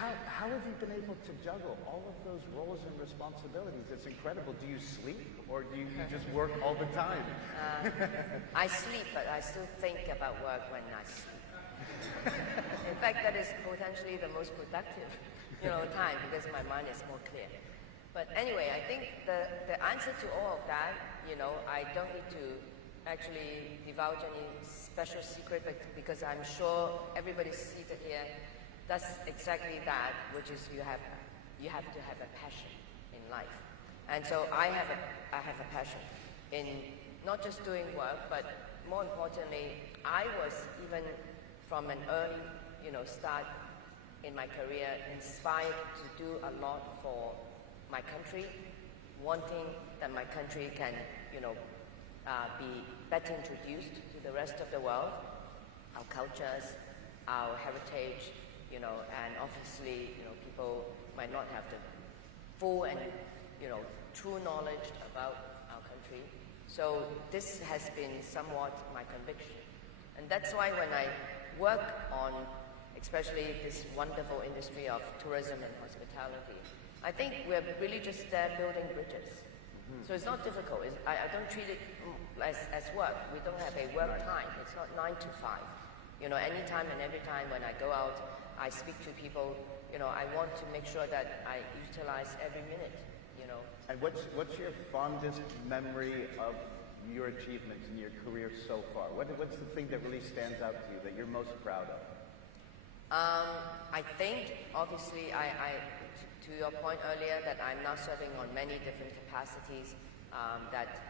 how have you been able to juggle all of those roles and responsibilities? It's incredible. Do you sleep, or do you just work all the time? I sleep, but I still think about work when I sleep. In fact, that is potentially the most productive, time because my mind is more clear. But anyway, I think the answer to all of that, I don't need to actually divulge any special secret, because I'm sure everybody seated here does exactly that, which is you have to have a passion in life. And so I have a passion in not just doing work, but more importantly, I was even from an early, start in my career inspired to do a lot for my country, wanting that my country can, be better introduced to the rest of the world, our cultures, our heritage, and obviously, people might not have the full and, true knowledge about our country. So this has been somewhat my conviction. And that's why when I work on, especially this wonderful industry of tourism and hospitality, I think we're really just there building bridges. So it's not difficult. I don't treat it as work. We don't have a work time. It's not 9 to 5. Anytime and every time when I go out, I speak to people, I want to make sure that I utilize every minute, And what's your fondest memory of your achievements in your career so far? What's the thing that really stands out to you that you're most proud of? I think, obviously, to your point earlier, that I'm now serving on many different capacities that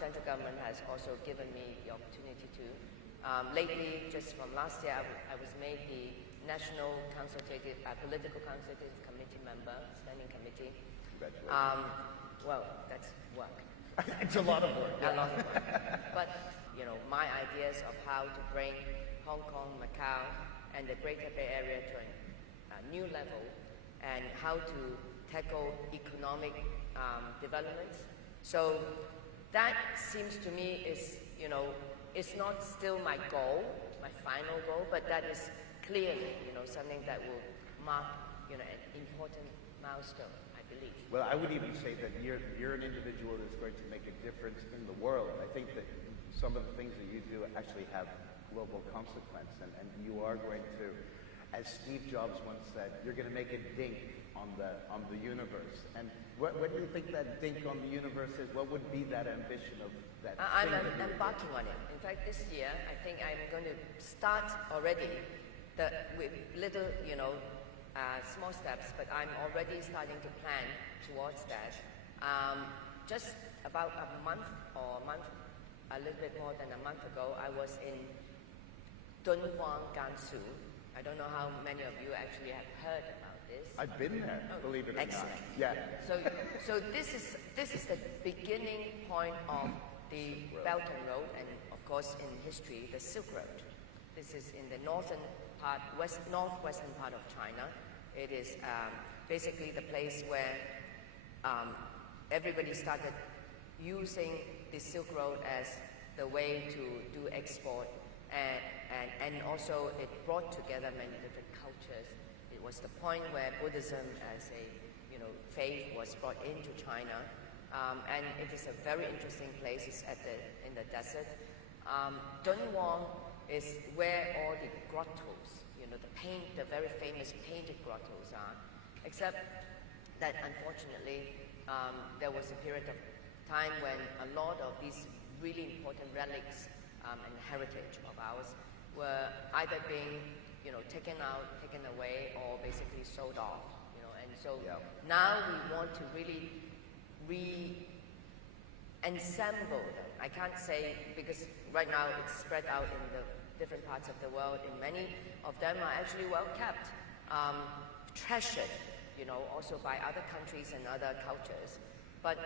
central government has also given me the opportunity to. Lately, just from last year, I was made the National Political Consultative Committee member, standing committee. Congratulations. Well, that's work. It's a lot of work. A lot of work. But, my ideas of how to bring Hong Kong, Macau, and the Greater Bay Area to a new level, and how to tackle economic developments. So that seems to me is, it's not still my goal, my final goal, but that is clearly, something that will mark, an important milestone, I believe. Well, I would even say that you're an individual that's going to make a difference in the world. I think that some of the things that you do actually have global consequence, and you are going to, as Steve Jobs once said, you're going to make a dink on the universe. And what do you think that dink on the universe is? What would be that ambition of that? I'm embarking on it. In fact, this year, I think I'm going to start already with little, small steps, but I'm already starting to plan towards that. Just about a little bit more than a month ago, I was in Dunhuang, Gansu. I don't know how many of you actually have heard about this. I've been there, believe it or excellent. not. Yeah. So this is the beginning point of the Belt and Road, and of course in history, the Silk Road. This is in the northwestern part of China. It is basically the place where everybody started using the Silk Road as the way to do export, and also it brought together many different cultures. It was the point where Buddhism as a faith was brought into China, and it is a very interesting place. It's in the desert. Dunhuang is where all the grottos, the very famous painted grottos are, except that unfortunately there was a period of time when a lot of these really important relics and heritage of ours were either being taken away, or basically sold off. And so now we want to really re-ensemble them. I can't say, because right now it's spread out in the different parts of the world, and many of them are actually well kept, treasured, also by other countries and other cultures. But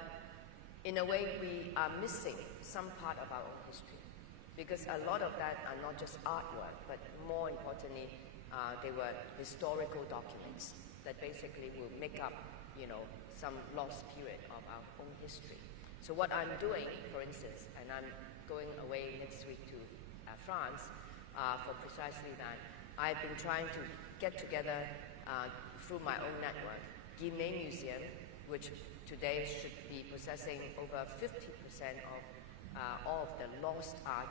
in a way, we are missing some part of our own history, because a lot of that are not just artwork, but more importantly, they were historical documents that basically will make up, some lost period of our own history. So what I'm doing, for instance, and I'm going away next week to France for precisely that, I've been trying to get together through my own network, Guimet Museum, which today should be possessing over 50% of all of the lost art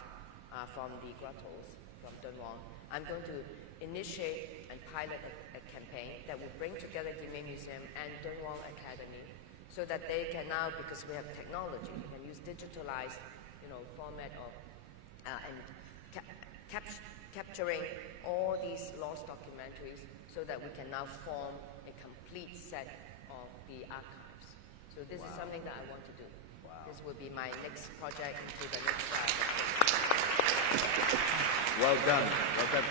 from the grottos from Dunhuang. I'm going to initiate and pilot a campaign that will bring together Guimet Museum and Dunhuang Academy so that they can now, because we have technology, we can use digitalized format of and capturing all these lost documentaries so that we can now form a complete set of the archives. So this is something that I want to do. This will be my next project into the next Well done. Well done.